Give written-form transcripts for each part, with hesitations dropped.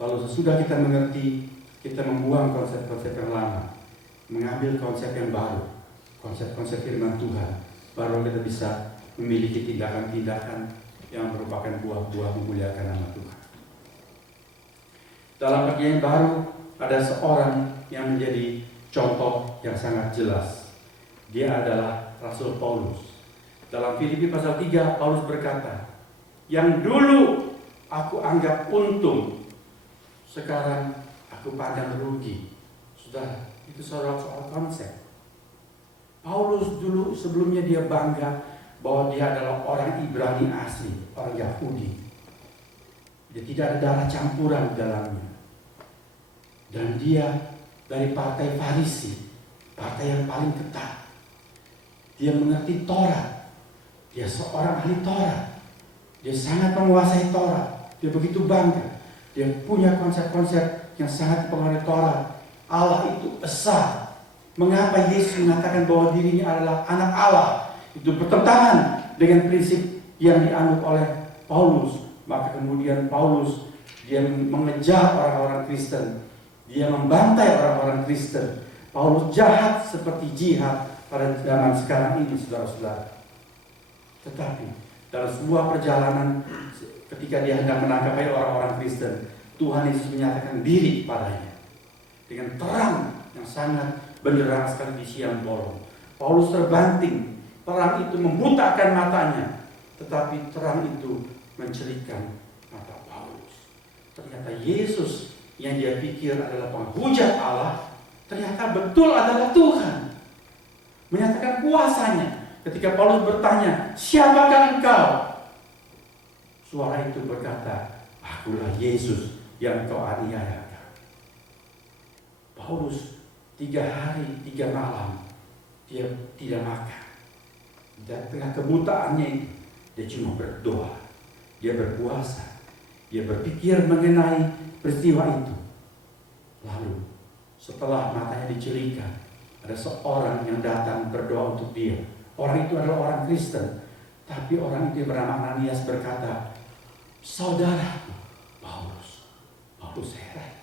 Lalu sesudah kita mengerti, kita membuang konsep-konsep yang lama, mengambil konsep yang baru, konsep-konsep firman Tuhan, baru kita bisa memiliki tindakan-tindakan yang merupakan buah-buah memuliakan nama Tuhan. Dalam perjanjian baru ada seorang yang menjadi contoh yang sangat jelas. Dia adalah Rasul Paulus. Dalam Filipi pasal 3, Paulus berkata, yang dulu aku anggap untung, sekarang aku pandang rugi. Saudara, itu soal konsep. Paulus dulu sebelumnya dia bangga bahwa dia adalah orang Ibrani asli, orang Yahudi. Dia tidak ada darah campuran di dalamnya. Dan dia dari partai Farisi, partai yang paling ketat. Dia mengerti Taurat. Dia seorang ahli Taurat. Dia sangat menguasai Taurat. Dia begitu bangga. Dia punya konsep-konsep yang sangat dipengaruhi Taurat. Allah itu esa. Mengapa Yesus mengatakan bahwa dirinya adalah anak Allah? Itu bertentangan dengan prinsip yang dianut oleh Paulus. Maka kemudian Paulus dia mengejar orang-orang Kristen. Dia membantai orang-orang Kristen. Paulus jahat seperti jihad pada zaman sekarang ini, saudara-saudara. Tetapi dalam sebuah perjalanan ketika dia hendak menangkap orang-orang Kristen, Tuhan Yesus menyatakan diri kepadanya dengan terang yang sangat benderang sekali di siang bolong. Paulus terbanting, terang itu membutakan matanya, tetapi terang itu mencerikan mata Paulus. Ternyata Yesus yang dia pikir adalah penghujat Allah, ternyata betul adalah Tuhan. Menyatakan kuasanya. Ketika Paulus bertanya, siapakah engkau? Suara itu berkata, akulah Yesus yang kau aniayakan. Paulus 3 hari 3 malam dia tidak makan. Dan tengah kebutaannya itu, dia cuma berdoa, dia berpuasa, dia berpikir mengenai peristiwa itu. Lalu setelah matanya dicelika, ada seorang yang datang berdoa untuk dia. Orang itu adalah orang Kristen, tapi orang itu bernama Ananias berkata, saudaraku Paulus. Paulus heran.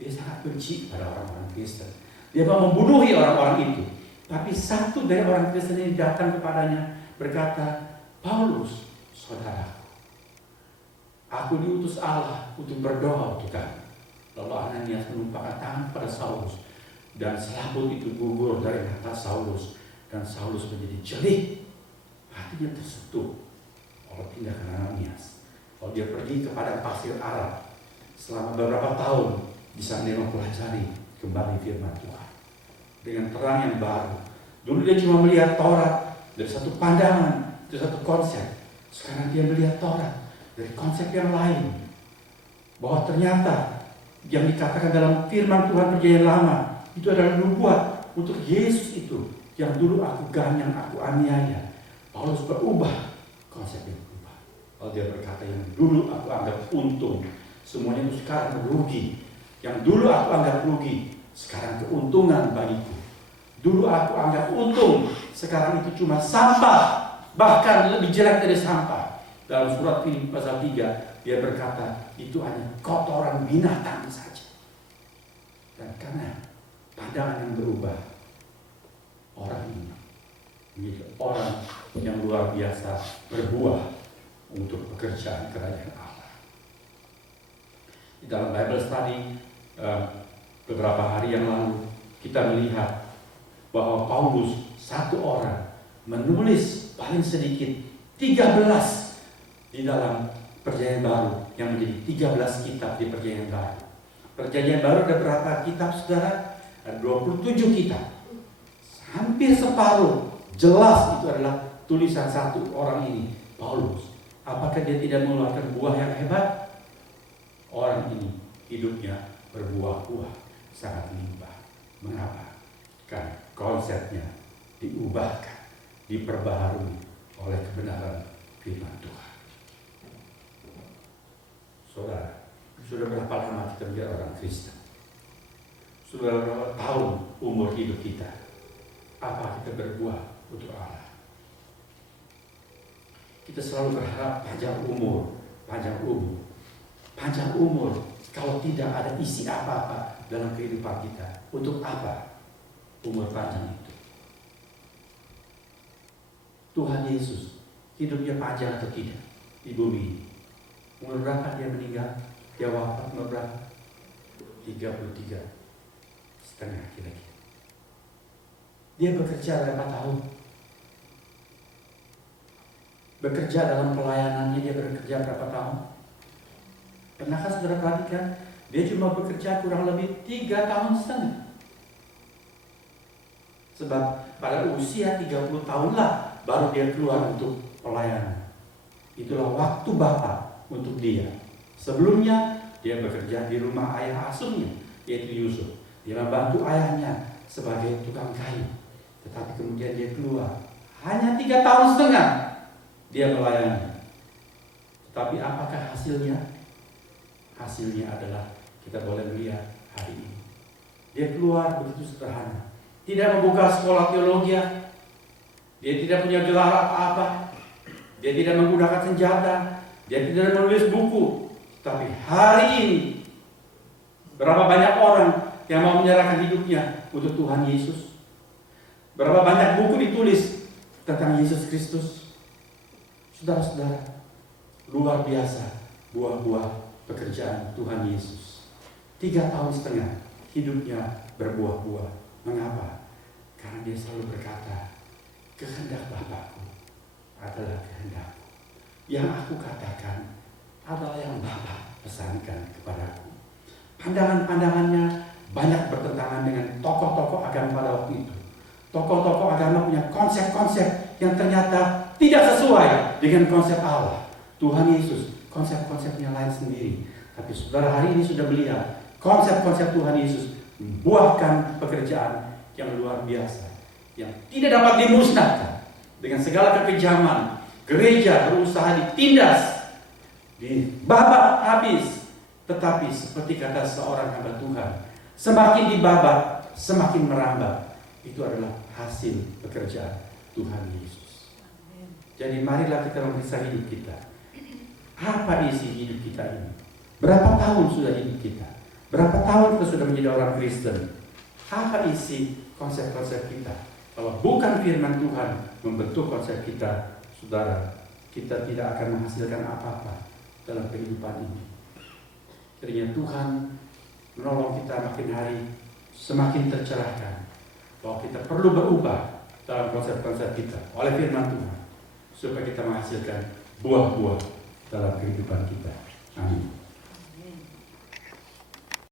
Dia sangat benci pada orang-orang Kristen. Dia mau membunuhi orang-orang itu. Tapi satu dari orang Kristen ini datang kepadanya berkata, Paulus, saudaraku, aku diutus Allah untuk berdoa untuk kamu. Lalu Ananias menumpahkan tangan pada Saulus, dan selaput itu gugur dari mata Saulus, dan Saulus menjadi jeli. Hatinya tersentuh oleh tindakan Ananias. Lalu dia pergi kepada pasir Arab. Selama beberapa tahun di sana dia mempelajari kembali firman Tuhan dengan terang yang baru. Dulu dia cuma melihat Taurat dari satu pandangan, dari satu konsep. Sekarang dia melihat Taurat dari konsep yang lain, bahwa ternyata yang dikatakan dalam firman Tuhan perjanjian lama itu adalah nubuat untuk Yesus itu yang dulu aku ganyang, aku aniaya. Paulus berubah, konsepnya berubah. Lalu dia berkata, yang dulu aku anggap untung, semuanya itu sekarang rugi. Yang dulu aku anggap rugi, sekarang keuntungan bagiku. Dulu aku anggap untung, sekarang itu cuma sampah, bahkan lebih jelek dari sampah. Dalam surat Filipi pasal 3, dia berkata, itu hanya kotoran binatang saja. Dan karena pandangan yang berubah, orang ini menjadi orang yang luar biasa berbuah untuk pekerjaan kerajaan Allah. Di dalam Bible study beberapa hari yang lalu kita melihat bahwa Paulus satu orang menulis paling sedikit 13 di dalam perjanjian baru, yang menjadi 13 kitab di perjanjian baru. Perjanjian baru ada berapa kitab, saudara? Ada 27 kitab. Hampir separuh jelas itu adalah tulisan satu orang ini, Paulus. Apakah dia tidak mengeluarkan buah yang hebat? Orang ini hidupnya berbuah-buah sangat limpah. Mengapa? Karena konsepnya diubahkan, diperbaharui oleh kebenaran firman Tuhan. Saudara, sudah berapa lama kita menjadi orang Kristen? Sudah berapa tahun umur hidup kita? Apa kita berbuah untuk Allah? Kita selalu berharap panjang umur. Panjang umur kalau tidak ada isi apa-apa dalam kehidupan kita. Untuk apa umur panjang itu? Tuhan Yesus hidupnya panjang atau tidak di bumi ini? Umur berapa dia meninggal? Dia wafat umur berapa? 33,5 kira-kira. Dia bekerja berapa tahun? Bekerja dalam pelayanannya dia bekerja berapa tahun? Pernahkah saudara perhatikan? Dia cuma bekerja kurang lebih 3,5 tahun. Sebab pada usia 30 tahun lah baru dia keluar untuk pelayanan. Itulah waktu Bapa untuk dia. Sebelumnya dia bekerja di rumah ayah asuhnya, yaitu Yusuf. Dia membantu ayahnya sebagai tukang kayu. Tetapi kemudian dia keluar. Hanya 3,5 tahun dia melayani. Tetapi apakah hasilnya? Hasilnya adalah kita boleh melihat hari ini. Dia keluar begitu sederhana. Tidak membuka sekolah teologi. Dia tidak punya gelar apa-apa. Dia tidak menggunakan senjata. Dia tidak menulis buku. Tapi hari ini berapa banyak orang yang mau menyerahkan hidupnya untuk Tuhan Yesus? Berapa banyak buku ditulis tentang Yesus Kristus? Saudara-saudara, luar biasa buah-buah pekerjaan Tuhan Yesus. 3,5 tahun hidupnya berbuah-buah. Mengapa? Karena dia selalu berkata, kehendak Bapakku adalah kehendakku. Yang aku katakan adalah yang Bapa pesankan kepadaku. Pandangan-pandangannya banyak bertentangan dengan tokoh-tokoh agama pada waktu itu. Tokoh-tokoh agama punya konsep-konsep yang ternyata tidak sesuai dengan konsep Allah. Tuhan Yesus konsep-konsepnya lain sendiri. Tapi saudara hari ini sudah melihat konsep-konsep Tuhan Yesus membuahkan pekerjaan yang luar biasa, yang tidak dapat dimusnahkan. Dengan segala kekejaman, gereja berusaha ditindas, dibabat habis. Tetapi seperti kata seorang hamba Tuhan, semakin dibabat, semakin merambat. Itu adalah hasil pekerjaan Tuhan Yesus. Jadi marilah kita memeriksa hidup kita. Apa isi hidup kita ini? Berapa tahun sudah hidup kita? Berapa tahun kita sudah menjadi orang Kristen? Apa isi konsep-konsep kita? Kalau bukan firman Tuhan membentuk konsep kita, saudara, kita tidak akan menghasilkan apa-apa dalam kehidupan ini. Kiranya Tuhan menolong kita makin hari semakin tercerahkan bahwa kita perlu berubah dalam konsep-konsep kita oleh firman Tuhan supaya kita menghasilkan buah-buah dalam kehidupan kita. Amin.